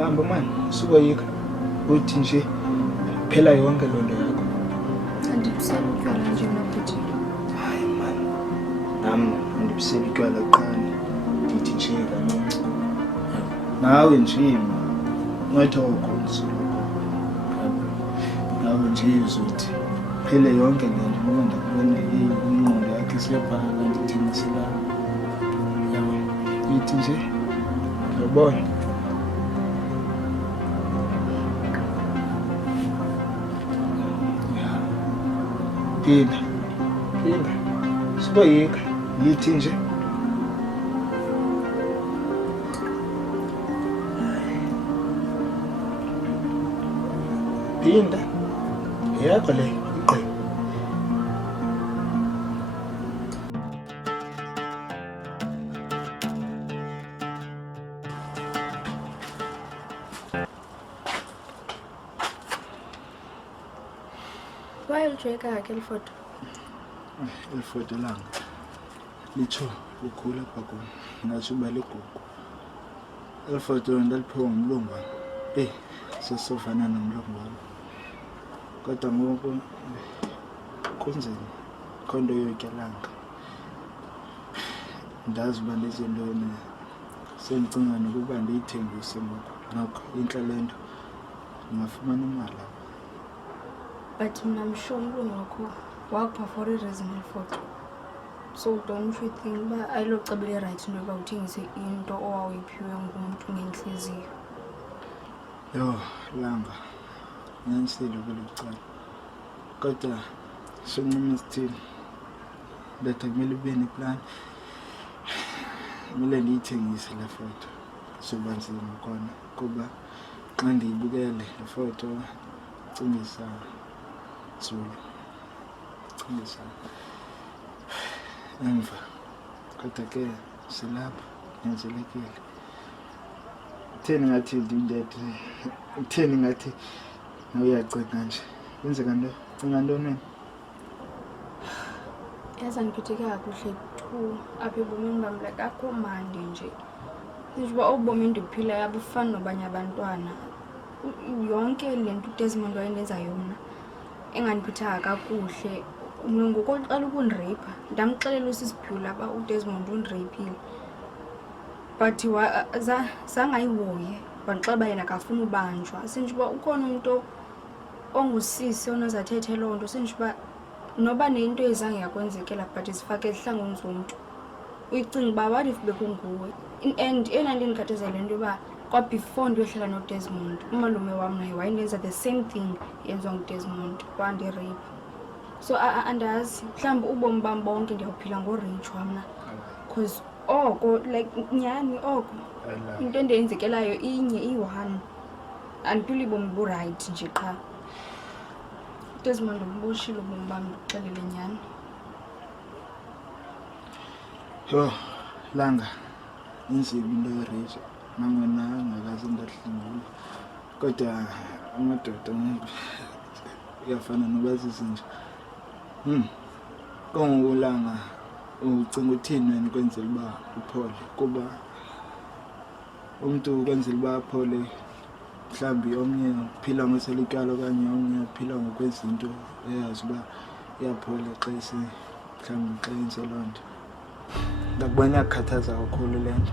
bamba mani sukoyika uthi nje phela yonke lonto yakho. Andibusela utywala nje nobhuti. Hayi mani nami andibusela utywala qani ndithi nje kancinci nawe nje ngathi awukhonza nawe nje uzothi phela yonke lento ngoba ndakubona ingqondo yakhe siyabhala ndithengisela yabo ithi nje yabona. Phinda siboyika yithi nje phinda yakho le iqhele. Wayelijwayeka ke lifoto. Elifoto langa litho ukhula phakho ngathi uba ligugu. Elifoto ndaliphiwa umlungu wami sesofana nomlungu wami kodwa ngoku kunzima khonto yotyalanga ndazi uba ndizintoni sendicinga nokuba ndiyithengise noko intle le nto ndingafumana imali apha. But I'm sure umlungu wakho wakupha for a reason elifoto. So don't you think uba ayilocebo right into yoba uthengise into owawuyiphiwe ngumntu ngentliziyo? Yho langa nyanisile kweli cala kodwa sokunoma isithini ndatha kumele ube neplan kumele ndiyithengise le foto soba nzima kona kuba xa ndiyibukele le foto cingisa Zulu cingisa emva kodwa ke silapha nyanzelekile. Kutheni ngathi ndindethe kutheni ngathi nawuyacinga nje kwenzeka nto cinga ntoni? Yazi andiphethe kakuhle tu apha ebomini bam like akho mandi nje. Njengoba ubomi endibuphilayo abufani nobanye abantwana. Yonke le nto uDesmond wayendenza yona engandiphethanga kakuhle. Ngoku oqala ukundireyipha ndamxelela usisiphiwo lapha uDesmond undireyipile but zange ayihoye wandixelela yena akafuna ubanjwa. Senjuba ukhona umuntu ongusisi onozathethe loo nto senjuba noba nento ezange yakwenzekela but izifake ezihlangweni zomntu uyicinga uba what if bekunguwe. And enandindikhathazela into yoba kwabefore ndiyohlala noDesmond umalume wam naye wayendenza the same thing yenziwa nguDesmond wandireyipha. So andazi mhlawumbi ubomi bam bonke ndiyawuphila ngoreyitshi wamna because oko like nyani oko into endiyenzekelayo inye iyi-one andiphili bomi burayithi nje qha. uDesmond ubushile ubomi bam ndikuxelele nyani. Yho langa inzima into yoreyitshi nangona ngakaze ndahlangula kodwa amadoda uyafana noba zizinja. Kongokulanga ucinga uthini wena kwenzela uba uphole kuba umntu kwenzela uba aphole mhlawumbi omnye uphila ngoselityala okanye omnye uphila ngokwezinto eyazi uba iyaphola xa mhlawumbi xa yenze loo nto. Ndakubona iyakukhathaza kakhulu le nto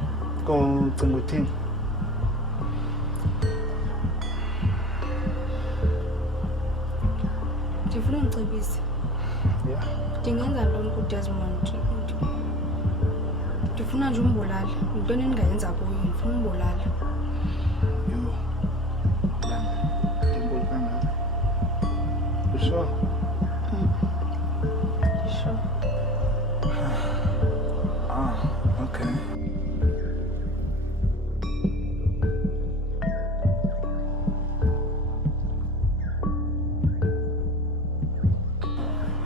ucinga uthini? Ndifuna undicebise. Ndingenza ntoni kuDesmond? Ndifuna nje umbulala. Yintoni endingayenza kuyo? Ndifuna umbulala. Yho ndimbuli kangaka usure? Sure. Okay.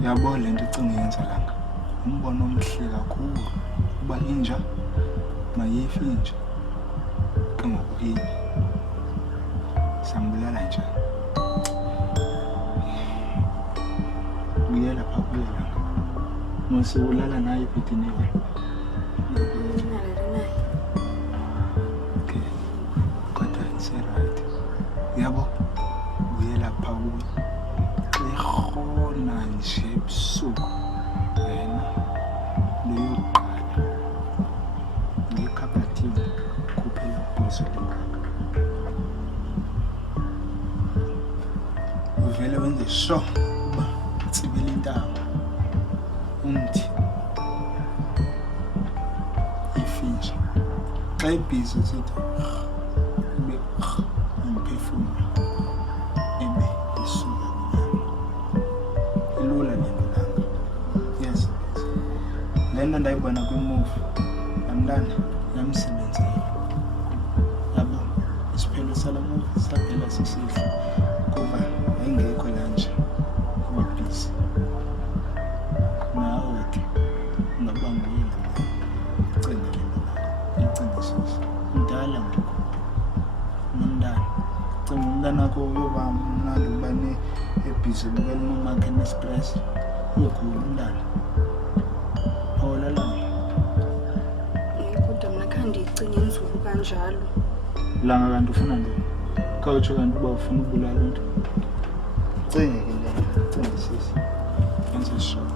Yabo le nto icinga yenza langa umbono omhle kakhulu uba inja mayifi inja ke ngoku inye sambulala njani buyela phaa kuyo langa mosibulala naye ibhitinile. Okay kodwa isera ngishiye ebusuku yena leyoqala ngikhabhathini khuphe ibhoso lengaka uvele wenze sure uba utsibele intaba umthi ifintsha xa ibhizi usithi ube umphefumula ebe isuka ilula lendolanga iyasebenza le nto ndayibona kwimuvi namntana yamsebenzela yabo isiphelo sala muvi saphela sisihle kuba yayingekho lanje ibhizi nawe ke ungabamba uyile ucinga le nto icingisise mdala ngoku nomntana cinga umntana wakho uyoba mnandi uba ebhizi bukela unomakhe nespress uyokhula umntana phola langa kodwa mna khange ndiyicinge inzulu kanjalo. langa kanti ufuna ntoni khawutsho kanti uba ufuna ubulala umntu cinge ke le nto cingisise wenze sure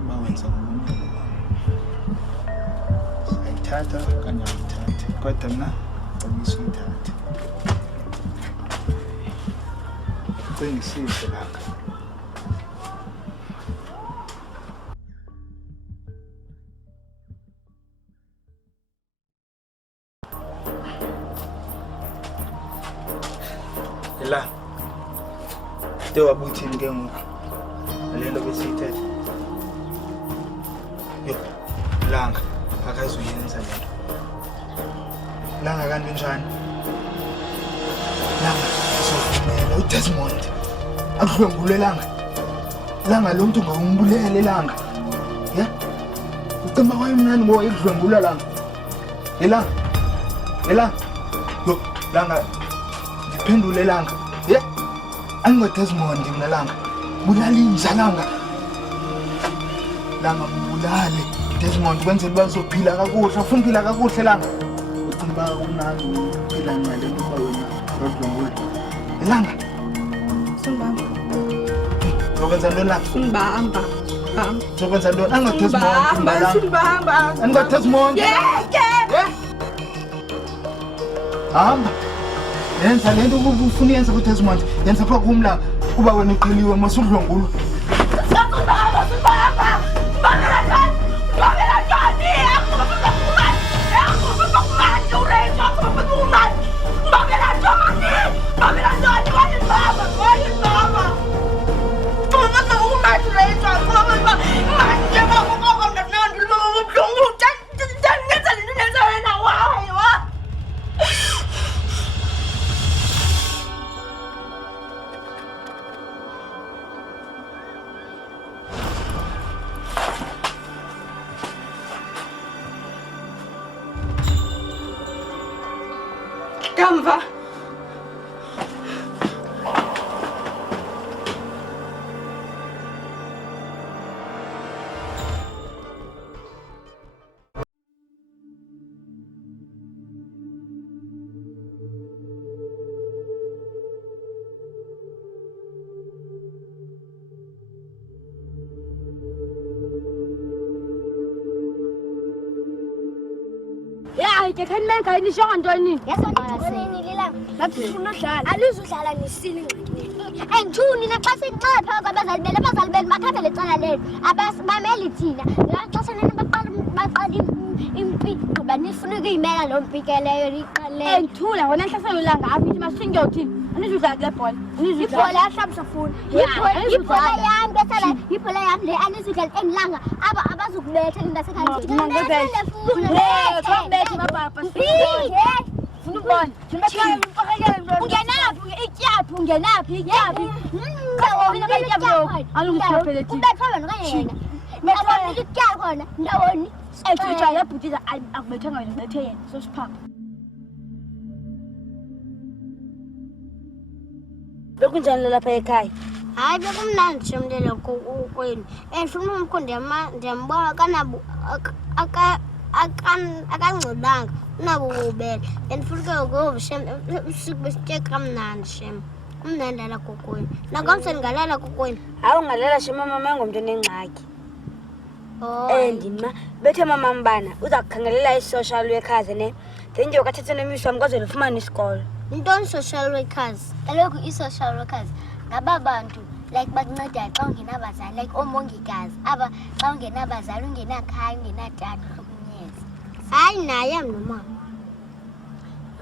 uba wenza ngobumnene sayithatha okanye awuyithathe kodwa mna cebisa uyithathe cingisise langa la de wabuthini ke ngoku le nto besiyithetha yo langa akazuyenza le nto langa kanti njani langa uzovumela uDesmond akudlwengule langa lo mntu ngawumbulele langa ya ucimba kwayimnani ngoba ikudlwengula langa yelanga yo langa ndiphendule langa ye angingoDesmond mna langa bulalinja langa mbulale Desmond kwenzela uba uzophila kakuhle ufuna uphila kakuhle langa ucinga uba kumnandi uphila ngale nto uba wena udlwengula langa Simbamba. zokwenza ntoni langa Simbamba. zokwenza ntoni angingoDesmond Simbamba. angingoDesmond hamba yenza le nto ufuna yenza kuDesmond yenza phaa kumla kuba wena uqheliwe masudlwengulwa Kamva. Ke kan men ka ni shon Antoni. Yasonini lilanga. Lathuna dlala. Alizudlala nisile ingxaki. Engithuni naxa sinxapha kwabazali benu abazali benu bakhambele icala lenu. Abameli thina. Ngaxesha nini baqala impi kuba nifuna ukuyimela lo mpikeleyo liqale. Engithula wona nhlaselo langa apithi masinge uthini. Anizudlala le bhola. Ibhola yahlabisa funa. Ibhola yami besala ibhola yami le anizudlala engilanga abazukubetha indasekhaya. Bethi mababa. Funa ukubona. Ungenaphi ityaphi ungenaphi ityaphi. Alungiphelele thina. Ubethwa wena kayena. Ndabona ityaphi khona ndawoni. Ethutha yabhutiza akubethanga wena bethe yena sosiphapha. Bekunjani lapha ekhaya? Hayi bekumnandi nje umntelo kwenu. Ndifuna umkho ndiyambona akangcolanga unabo ububele. Ndifuna ke ngoku shem usuku besitye kamnandi shem. Umnandala kokwenu. Nakomse ngalala kokwenu. Hawu ngalela shimama mangomntu onengxaki. Oh. Ndima bethe mama mbana uza kukhangelela i-social workers ne. Then nje ukathethe nomisi wami kwaze lifumane isikolo. Intoni social workers? Kaloku i-social workers ngaba bantu like bakunceda xa ungenabazali like omongikazi aba xa ungenabazali ungenakhaya ungenatata ukunyeza. Hayi naye nomama.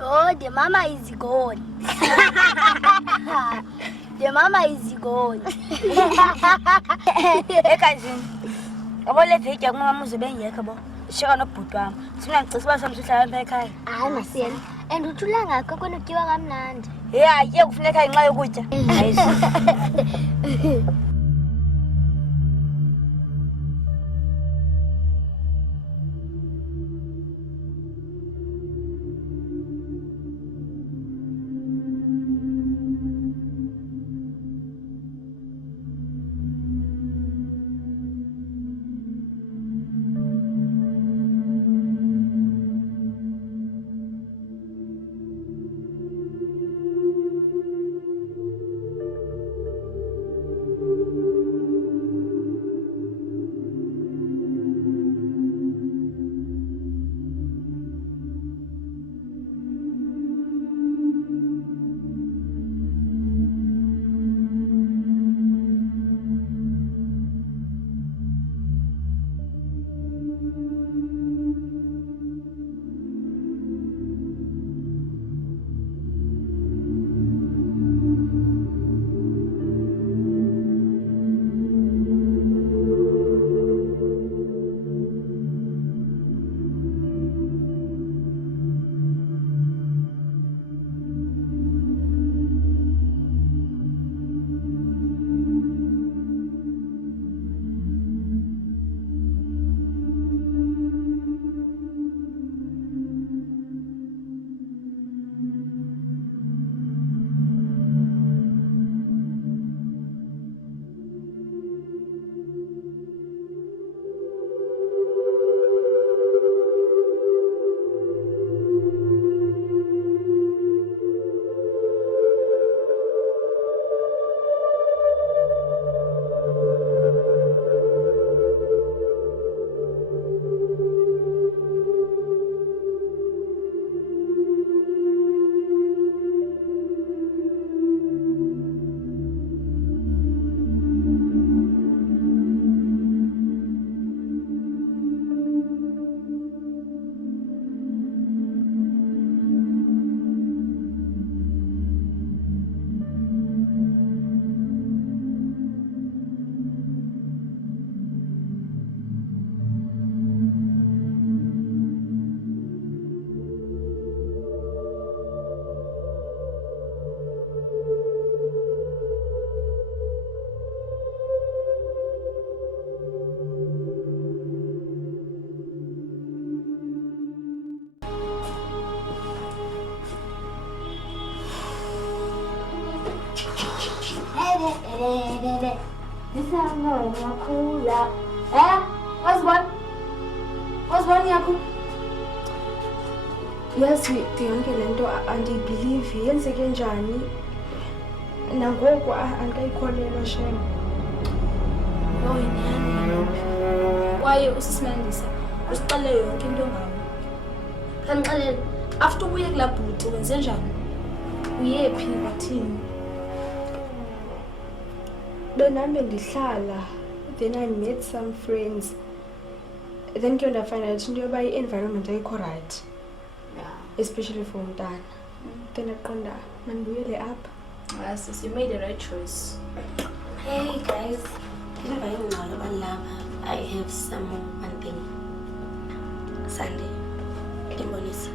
Oh, the mama is gone. The mama is gone. Ekazini. Yabo le veki yakumama uze bengekho bo. Shika nobhuti wami. Singacisa ba samsuhla lapha ekhaya. Hayi masiyeni. And uthula ngakho konotyiwa kamnandi. Yeah, ye kufuneka inxa yokutya. Hayisi. What's yakho? Yazi yonke lento andiyibelieve yenzeke njani nangoku andikayikholelwa shem. Kwaye usisimandisa usixele yonke into ngawo. Khandixelele after ubuye kulaa bhuti wenze njani? Uye phi wathini? Benami bendihlala, then I met some friends. Then ke ndafind out into yoba i-environment ayikho right, especially for umntana. Then aqonda mandibuyele apha. Yes, you made the right choice. Hey guys, I have one thing. Sunday, Imbonisa.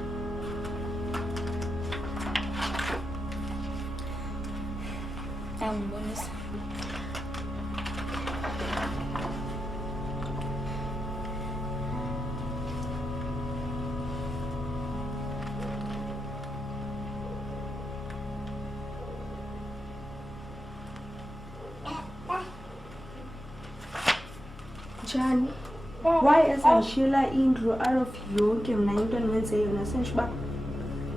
Imbonisa. Jani, why esandishiyela indlu out of yonke mna into endimenze yona sendisho uba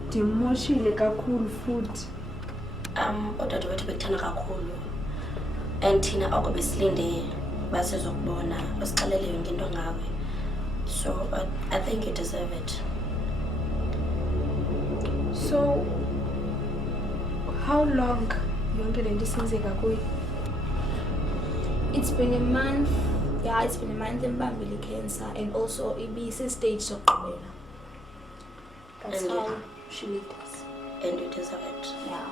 ndimoshile kakhulu futhi. odadewethu bekuthanda kakhulu and thina oko besilinde basezokubona basixelele yonke into ngawe, so I think you deserve it. So how long yonke le nto isenzeka kuyo? It's been a month. Yeah, it's been a month embambile cancer and also ibisestage sokugqibela. That's And how she lived us. And you deserve it. Yeah.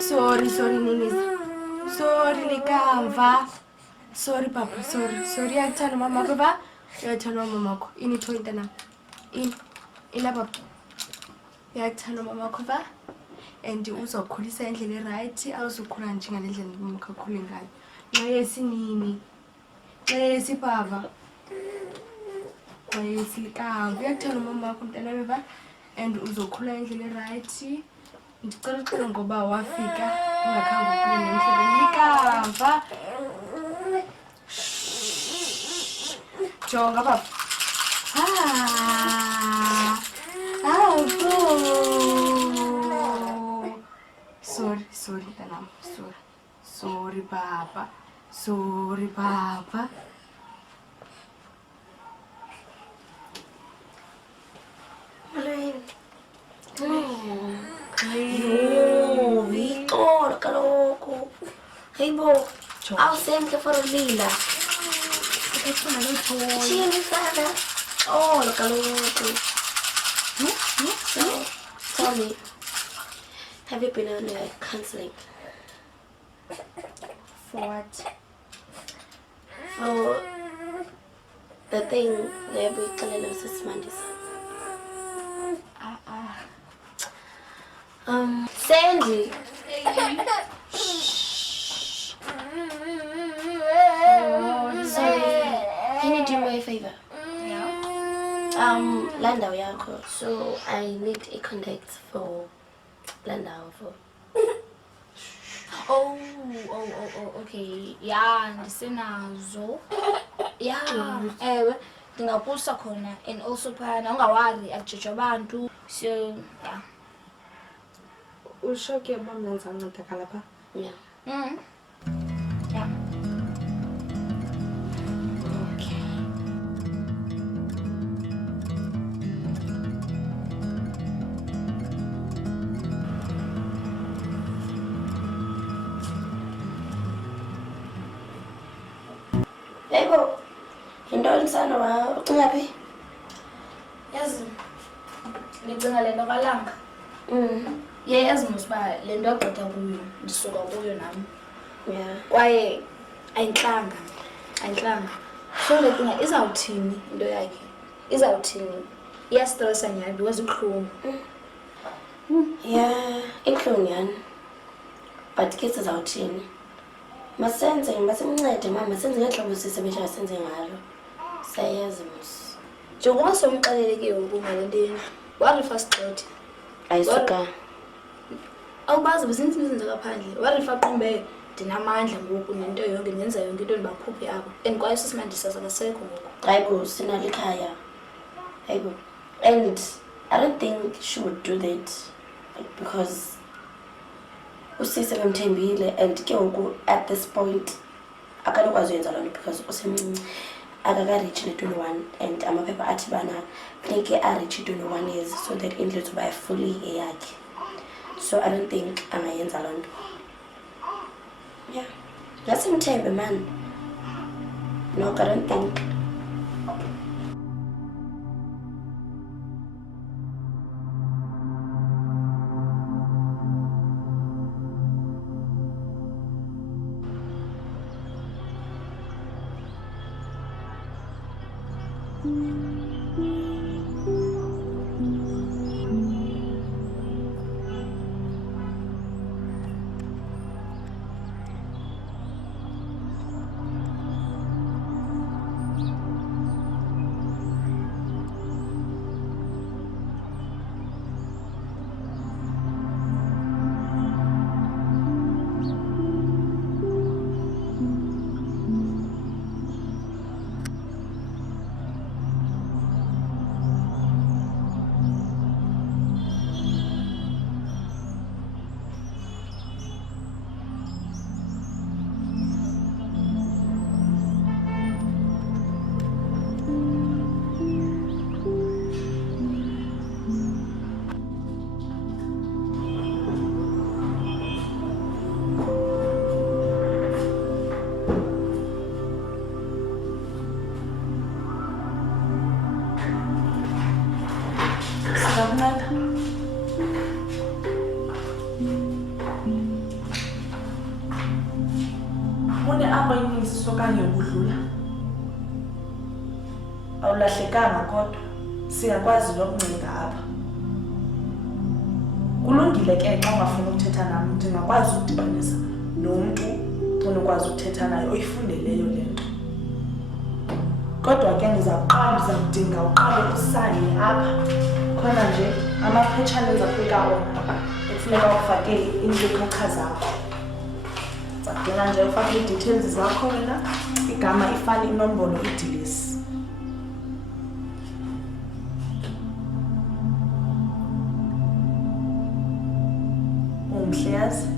Sorry Ninis. Sorry Likamva. Sorry Papa, sorry yakuthanda mama wakho ba? Uyathanda mama wakho. Ini thoyi ntana. Ila Papa. Yakuthanda mama wakho ba? And uzokhulisa endlela right, awuzokhula nje ngale ndlela ngimkhakhule ngayo. Mayesi nini. Mayesi baba. Mayesi Likamva. Uyakuthanda mama wakho mntana beba and uzokhula endlela right. Ndicela uxolo ngoba wafika ungakhange uphile emhlabeni. Likamva. Jonga baba. Sorry mntanam. Sorry baba. Sorry baba. Victor, kaloku. Hey bo, awusemke for ulila. Chini sana. Oh, kaloku. So, tell me, have you been on counseling? For what? For the thing that we call it as Mondays. Sandy. Sorry. Can you do me a favor? Yeah. Landau yako. So I need a contact for Landau for. Oh, okay. Yeah, ndisenazo. Yeah, ewe ndingapusa khona and also phana ungawari akujojo abantu. So, yeah. Usho ke mama ngizancedakala lapha. Yeah. Yeah. Ebo, yintoni sana wa ucinga phi? Yazi ndicinga le nto kalanga. Yazi uba le nto agqitha kuyo ndisuka kuyo nam. Yeah. Kwaye ayintlanga. So ndicinga izawuthini into yakhe? Izawuthini? Iyastressa nyhani because ibuhlungu. Yeah, inhlungu yani. But ke sizawuthini? Masimncede mama, senze ngehlobo sisebenzisa senze ngalo. Siyayazi mos. Njengoba somxeleleke ngoku ngale nto yendlu, warifa sigxothe. Ayisuka. Awubazi besenza izinto ngaphandle. Warifa qumbe ndinamandla ngoku nento yonke ndenza yonke into ndibakhuphe apho. And kwaye sisimandisa akasekho ngoku. Hayibo, sinalo ikhaya. Hayibo. And I don't think she would do that because usise bemthembile and ke ngoku at this point akanokwazi uyenza loo nto because usemncinci akaka-reach ne-21 and amaphepha athi bana funeke a-reach 21 years so that indlu zoba fully eyakhe, so I don't think angayenza loo nto. Yeah, ngasimthembe man. No, I don't think. apha ininzi okanye ukudlula. Awulahlekanga kodwa siyakwazi nokunceda apha. Kulungile ke xa ungafuni ukuthetha nam ndingakwazi ukudibanisa nomntu onokwazi ukuthetha naye oyifundeleyo le nto. Kodwa ke ndizakudinga uqale usayine apha khona nje amaphetshana ezafika wona ekufuneka ufake iinkcukacha zakho. Ndizakudinga nje ufake ii-details zakho wena, igama, ifani, inombolo, idilesi. Umhleyazi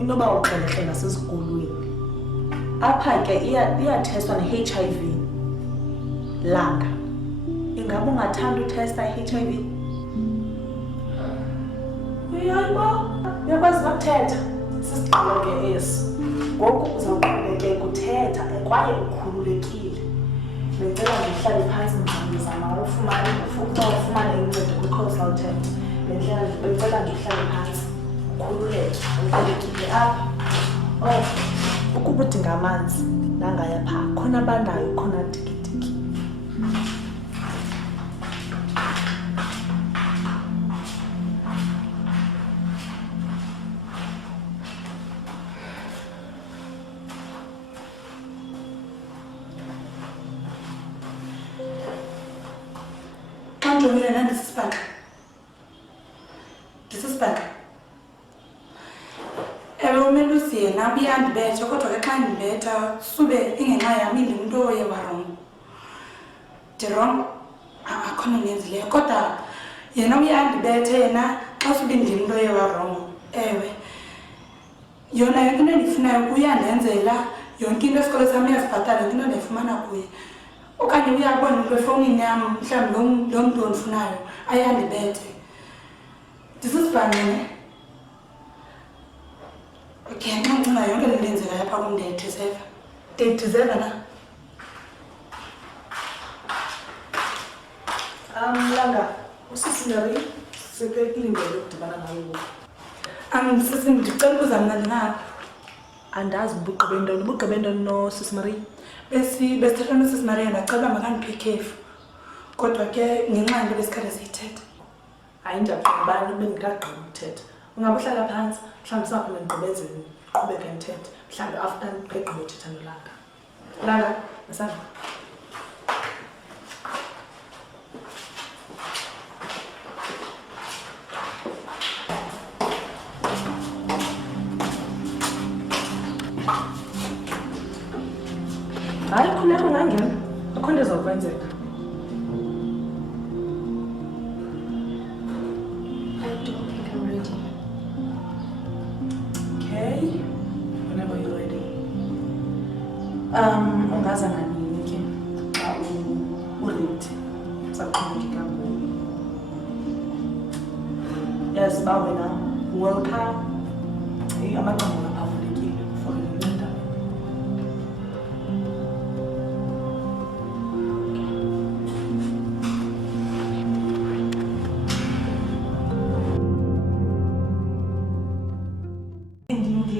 inoba ukrelekrele nasesikolweni. Apha ke iyathestwa ne-HIV. Langa, ingaba ungathanda uthesta i-HIV? Uyakwazi nokuthetha, sisigqibo ke esi. Ngoku uzawuqhubekeka uthetha kwaye ukhululekile. Bendicela nje uhlale phantsi ndizama ufumane uncedo kwi-consultant. Bendicela nje uhlale phantsi ukhululeke ukhululekile apha. Ukuba udinga amanzi nangaya phaa khona abandayo khona dikidiki. Kanjomile nandisisibhaqa. Ndisisibhaqa. Ewe umele uziye nam iyandibetha kodwa ke xa ndibetha sube ingenxa yam indimntu oye warongo. Ndirongo? Akho nto nenzileyo kodwa yena uyandibetha yena xa sube indimntu oye warongo. Ewe yona yonke into endiyifunayo uyandenzela, yonke into esikolo sam iyazibhatala, yonke into ndiyifumana kuye. Okanye uyabona into efowunini yam mhlawumbi lo mntu ondifunayo ayandibethe. Ndisisibhanene. Okay, nxa yonke le nto yenzekayo apha kum ndiyayidizeva. Ndiyayidizeva na? Langa, usisinari sekulindele ukudibana nawe ngoku. Sisi, ndicela ukuza mna ndingapha. Andazi ubuqe bentoni noSisi Marie. Besithetha noSisi Marie ndacela uba makandiphe ikhefu. Kodwa ke ngenxa yento besikade siyithetha. Hayi ndiyaqubana bendikagqiba ukuthetha. Ungabe uhlala phantsi mhlawumbi sakho ndigqibezeni qhubeke ndithethe mhlawumbi after ndigqibe uthetha nolanga. Langa, masana. Hayi khuleka ungangena, akho nto ezawukwenzeka. Ungaza nanini ke xa uready saqhubeka ngoku. Yazi uba wena welcome. Amaqembu aphawulekile for unceda.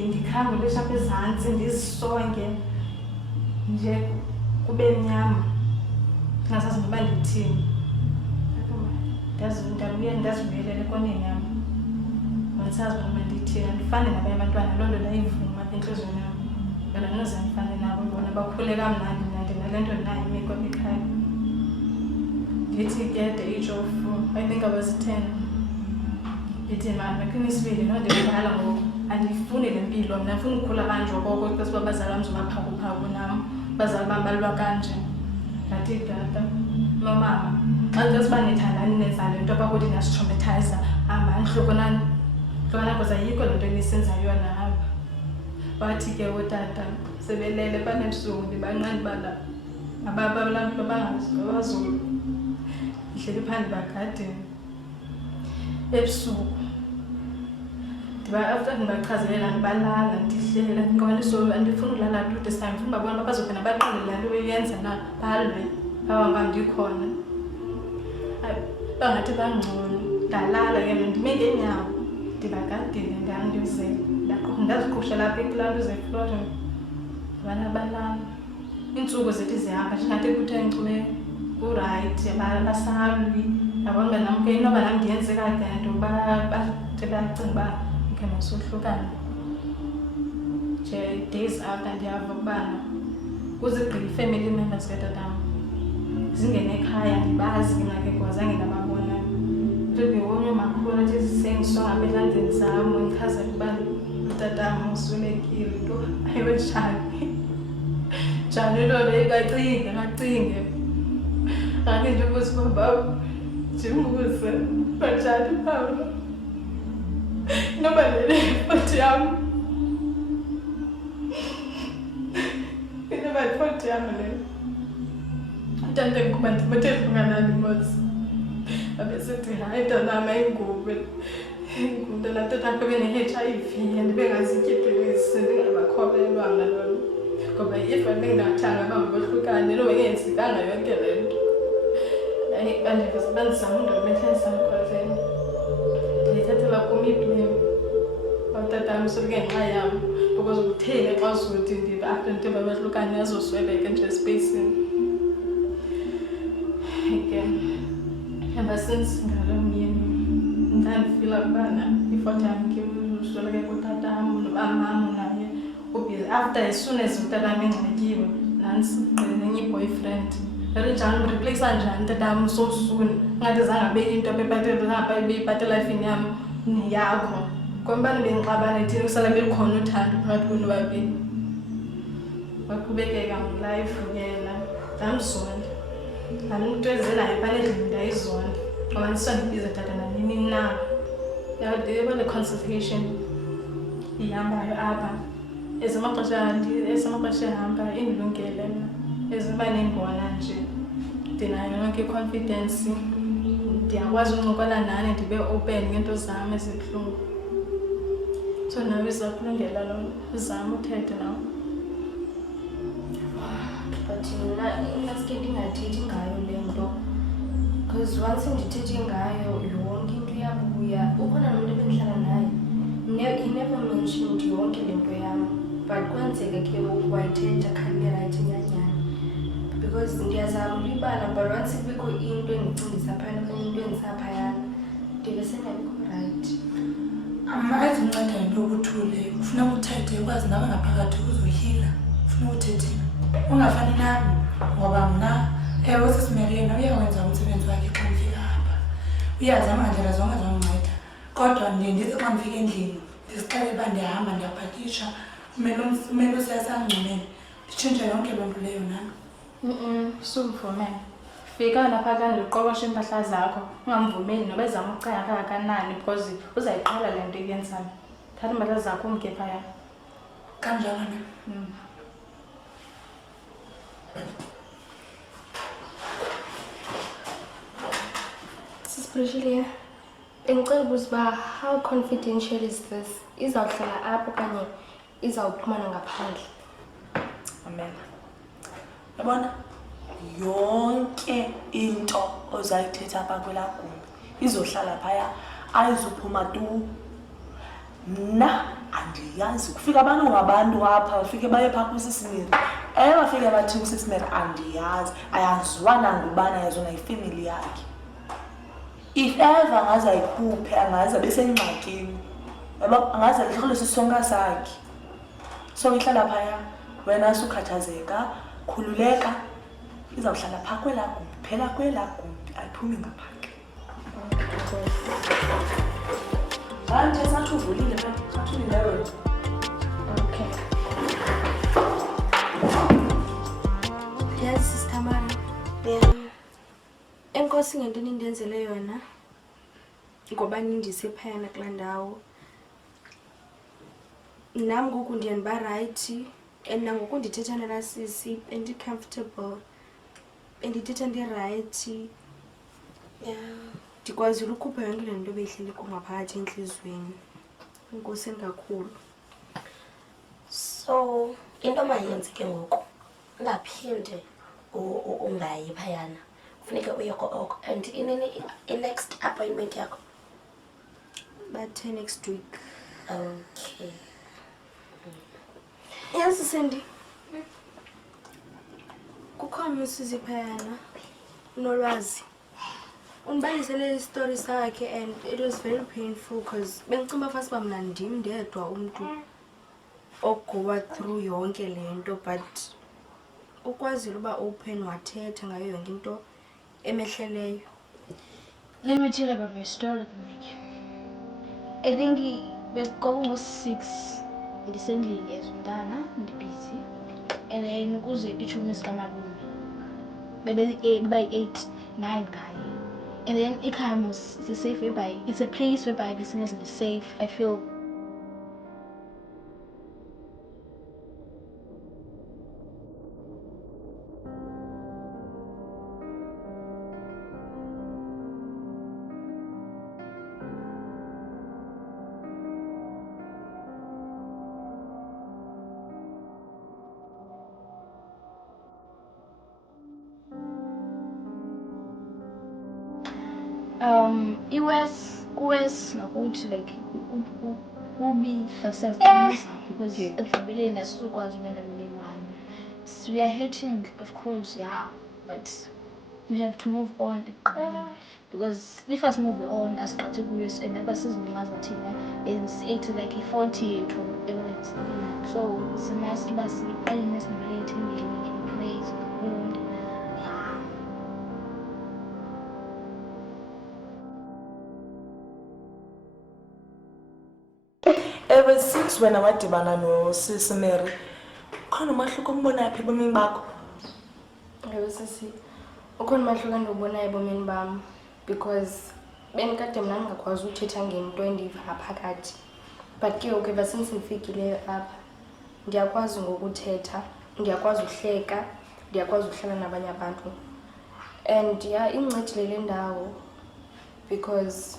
Ndikhangele apha ezantsi ndizisonke nje kube mnyama ngasazi noba ndithini. Ndazibuyelele koneni yam mandisazi uba mandithini. Andifane nabanye abantwana, loo nto ndayivuma apha entliziyweni yam. Yona noze ndifane nabo bona bakhule kamnandi nale nto nayo imeko ekhaya. Ndithi ke at the age of I think I was 10 ndithi mama qinisibili nondidala ngoku andiyifuni le mpilo mna, ndifuna ukukhula kanje okoko xa uba bazali bam zobaphaku nam bazali bam balwa kanje. Ndathi tata nomama xa siba nithandani nezale into apha kuthi ndiyasitraumathiza amandhloko because ayikho le nto enisenzayo yona apha. Wathi ke utata sebelele banebusuku ndibanqanda bala ababalamntu bangazulu ndihleli phandle bagadeni ebusuku. After ndibachazelela ndibalala ndihlela ndiqoniso andifuna ulala tu this time, ndifuna babona bazogena baqonde le nto uyenza na balwe baba ndikhona. Bangathi bangcono ndalala ke ndime ngeenyawo ndibagadile ndandizela ndaqonda ndaziqhusha lapha eplanti zeflora abanye abalala iintsuku zethu zihamba njengathi kuthe ngcube kurayithi abasalwi yabona nam ke inoba nam ndiyenze kakade uba bathe bacinga uba ukhe masohlukane nje days after ndiyava ukubana kuzigqila i-family members katatam zingene ekhaya ndibazi mna ke kwazange ndababona ndibewonye umakhulu athi zisengiswa ngabelandeni zam ndichazela uba utatam uswelekile nto ayotshani njani into leyo kacinge ake ndibuze ubabam ndimbuze banjani baba inoba lele ifoti yam inoba ifoti yam leyo utande kuba ndibothehlunganani mosi abesithi hayi mntanam ayinguwe mntana tatakho bene-HIV ndibengazityiphi pilisi ndingabakholelwanga lolo ngoba if bendingathanga babohlukane lo bengenzikanga yonke le nto bandizama undobehlisa mkhwazeni ndiyithathela kum iblame batatam suke ngenxa yam because ukutheni xa uzothi after nto babehlukane azosweleka nje espacini again ever since ngaloo mini ndandifila ukubana ifoti yam ke usweleke kutatam nobamam naye ubhizi after as soon as utatam engcwatyiwe nantsi nenye i-boyfriend njani umreplace njani tatam so soon ngathi zangabe into beyibhatela ifini yam neyakho ngombana bendixabane thina kusala belikhona uthando phakathi kwenu babini waqhubekeka ngelife yena ndamzonda nalumntu ezelayo panendlini ndayizonda ngoba ndisondibhiza tata nanini na yabale consultation ihambayo apha ezamaxesha ehamba indilungele mna eziba nembona nje ndinayo yonke i-confidence ndiyakwazi uncokola nani ndibe open ngento zam ezibuhlungu so nawe iza kulungela loo uzame uthethe nawe but mna ingaske ndingathethi ngayo le nto because once ndithethe ngayo yonke into iyabuya ukhona nomntu ebendihlala naye he never mentioned yonke le nto yam but kwenzeka ke wayithetha khali rayithi nyanyana because ndiyazama ulibala but once kubekho into endicingisa phayana okanye into endisaphayana ndibe sengabikho rayithi. Amazi unceda into yokuthule kufuneka uthethe ukwazi nawe ngaphakathi uzohila kufuneka uthethe ungafani nami ngoba mna usisimerina uyawenza umsebenzi wakhe xa ndifika apha uyazama ngandlela zonke zondinceda kodwa ndiye ndithi xa ndifika endlini ndizixelele uba ndiyahamba ndiyapakisha umele useyasangcumeni nditshintshe yonke loo nto leyo nami sumvumele fika lapha kandiqoqosha iimpahla zakho ungamvumeli noba ezama ucaya kangakanani because uzayiqala le nto ikuyenzayo thatha iimpahla zakho umke phaya kanjalo na Sisiprishilia bengicela ubuza uba how confidential is this? Izawuhlala apho okanye izawuphumana ngaphandle? Amen. Yabona yonke into ozayithetha apha kwelaa gumbi izohlala phaya ayizuphuma tu. Mna andiyazi kufika abantu ngabantu apha bafike baye phaa kusisimiri bafike bathi usisimiri andiyazi ayaziwana ngubana yazona yifemily yakhe. If ever angaze ayikhuphe angaze abesengxakini angaze alihloliswe isonka sakhe so ihlala phaya wena sukhathazeka khululeka izawuhlala phaa kwelaa gumbi phela kwelaa gumbi ayiphumi ngaphake. Manje sathi uvulile manje sathi uyilewe. Okay. Yes, Sister Mara. Enkosi ngento nindenzele yona ngoba nindise phayana kulaa ndawo. Nam ngoku ndiyandiba rayithi and nangoku ndithetha nala sisi endi-comfortable endithetha ndirayithi ndikwazile ukhupha yonke le nto beyihleli kungaphakathi entliziyweni. Enkosi kakhulu. So into mayenze ke ngoku ungaphinde ungayi phayana funeka uye oko and i-next appointment yakho bathe next week. Okay. Yazi Sandy. Kukhona uSisi phayana nolwazi. Unibalisele story sakhe and it was very painful because bengicimba fast uba mna ndim ndedwa umuntu ogowa through yonke lento, but ukwazile uba open wathetha ngayo yonke into emehleleyo. Let me tell you about my story. I think we're going 6 ndisendlini ezintana ndibusy and then kuze ichumi sikamalume by 8, 9 guy. And then it comes it's a safe whereby it's a place whereby business is safe. I feel US nokuthi like will be successful because ekugqibeleni asizokwazi ukwenza nemali. So we are hurting, of course, yeah, but we have to move on because if us move on as categories and never sees thina is 80 like 40 to everything. So it's a nice bus finance relating in place and Ever since when wadibana noSisi Mary, khona umahluko ombona yaphi ebomini bakho? Ewe Sisi, ukhona umahluko endiwubonayo ebomini bam because benikade mna ndingakwazi uthetha ngento endiva ngaphakathi. But ke ngoku ever since ndifikileyo apha ndiyakwazi ngokuthetha, ndiyakwazi uhleka, ndiyakwazi uhlala nabanye abantu. And yeah, incedile le ndawo because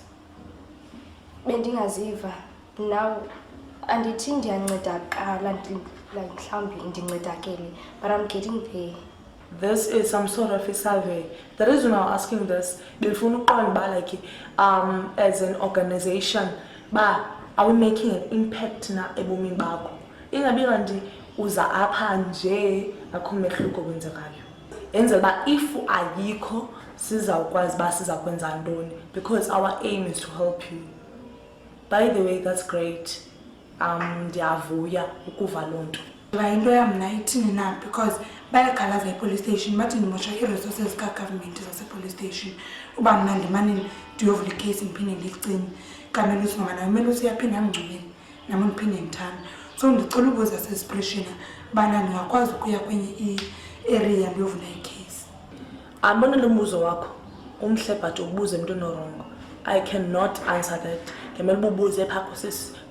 bendingaziva. Now andithi ndiyancedakala like mhlawumbi ndincedakele, but I'm getting there. This is some sort of a survey. The reason I'm asking this, befuna uqonda ba like as an organization, ba are we making an impact na ebomini bakho? Ingabi kanti uza apha nje akho mehluko kwenzekayo. Yenza ba if ayikho sizawukwazi ba sizakwenza ntoni, because our aim is to help you. By the way, that's great. Ndiyavuya ukuva lonto. Into yamna ithini na because bayakhalaza police station bathi ndimosha i-resources ka-government zase-police station. Uba mna ndimane ndiyovula icase ndiphinde ndiyicime. Kamelusi ngoba nayo umelusi uyaphinda amngcubeni nami ndiphinde ndithanda. So ndicela ubuza sesipreshina bana ndingakwazi ukuya kwenye i-area ndiyovula icase. Ambona lo mbuzo wakho umhle but ubuze into norongo. I cannot answer that. Kemele ububuze pha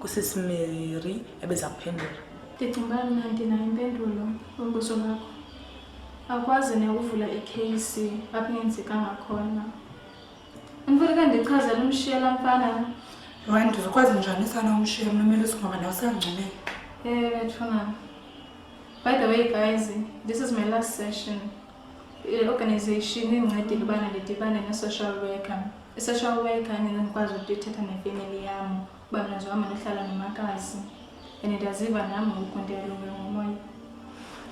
kuSisi Mary ebeza kuphendula. Ndicinga mna ndinayo impendulo umbuzo wakho. Akwazi nekuvula icase apha ingenzekanga khona. Ngifuna ndichazele umshiyela mfana. Yho ndizokwazi njani sana umshiya nomelusi ngoba nawe usangcumela. Bethuna. By the way guys, this is my last session. Organization incedile ubana ndidibane ne-social worker. I-social worker ndikwazi ukuthetha nefamily yam uba nazohamba ndihlala nomakazi and ndiyaziva nam ngoku ndiyalunga ngomoya.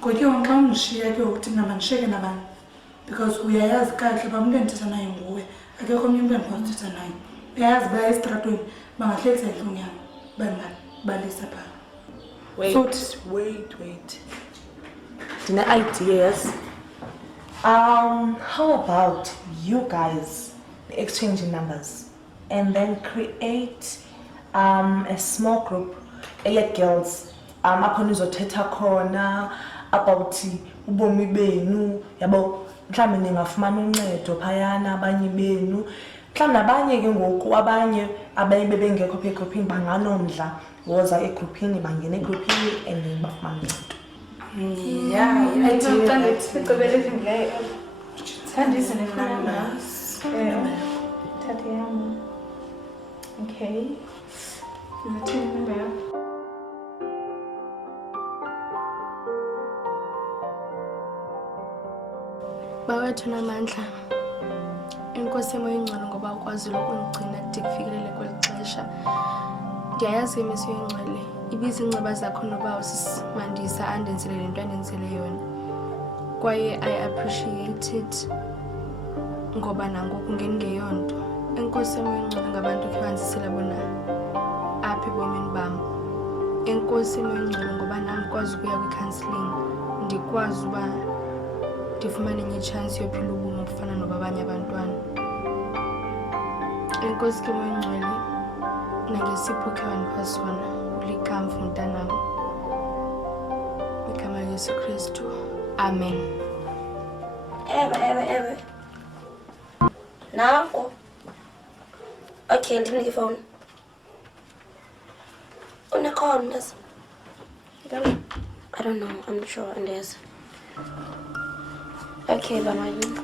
Kodwa xa undishiya ke uthi mna mandishiyeke nabantu because uyayazi kahle uba umntu endithetha naye nguwe akekho omnye umntu endikwazi uthetha naye. Uyayazi uba esitratweni bangahlekisa intlungu yam bandingabalisa phaa. Wait. Idea, yes. How about you guys exchanging numbers and then create a small group girls apho nizothetha khona about ubomi benu yabo mhlawumbe ningafumana uncedo phayana abanye benu mhlawumbe nabanye ke ngoku abanye abayibe bengekho phe groupini banganomdla woza egroupini bangene egroupini and then bafumana uncedo. Okay. Bawethu namandla. Enkosi emoyingcwele ngoba ukwazile ukundigcina kude kufikelele kweli xesha. Ndiyayazi imiso yengcwele ibizinceba zakho noba usisimandisa andenzele le nto andenzele yona, kwaye I appreciate it ngoba nangoku ngendingeyonto. Enkosi emoyingcwele ngabantu khe banzisela bona apha ebomini bam. Enkosi emoyingcwele ngoba nam ndikwazi ukuya kwi-counselling, ndikwazi uba ndifumane enye itshansi yophila ubomi obufana nobabanye abantwana. Enkosi ke emoyingcwele nangesipho khe wandipha sona ulikamva umntanam, igama Yesu Kristu, amen. Ewe. Nanko. Okay, ndinike ifowuni. Unekhona mntase? I don't know, I'm not sure, andazi. Okay, bama yini.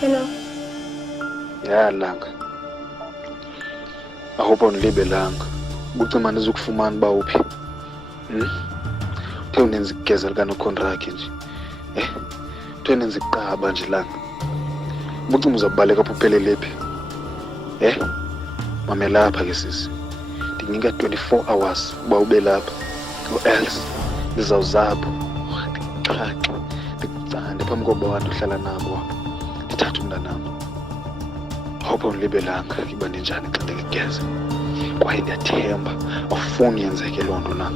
Hello. Ya Langa. I hope unlibe Langa. Bucima nizukufumana ba uphi. Uthe unenza igeza likano contract nje. Uthe unenza iqaba nje Langa. Bucima uzabaleka uphelele phi. Mamela lapha ke sisi. Ndinika 24 hours uba ube lapha. Or else ngizawuzapho. Ndixhaqe. Ndikutsande phambi koba abantu uhlala nabo. Ndithatha umntanami. Hope unlibe Langa iba njani xa ndikugeza. Kwaye ndiyathemba awufuni yenzeke loo nto na.